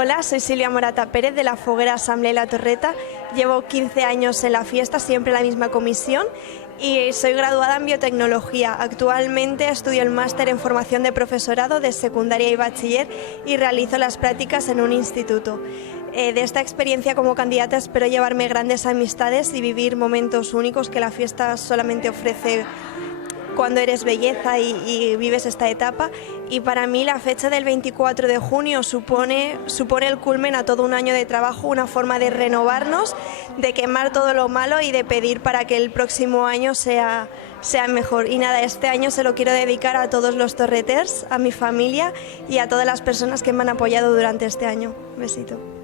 Hola, soy Silvia Morata Pérez de la Foguera Asamblea y La Torreta. Llevo 15 años en la fiesta, siempre en la misma comisión, y soy graduada en biotecnología. Actualmente estudio el máster en formación de profesorado de secundaria y bachiller y realizo las prácticas en un instituto. De esta experiencia como candidata espero llevarme grandes amistades y vivir momentos únicos que la fiesta solamente ofrece cuando eres belleza y vives esta etapa. Y para mí la fecha del 24 de junio supone el culmen a todo un año de trabajo, una forma de renovarnos, de quemar todo lo malo y de pedir para que el próximo año sea mejor. Y nada, este año se lo quiero dedicar a todos los torreters, a mi familia y a todas las personas que me han apoyado durante este año. Un besito.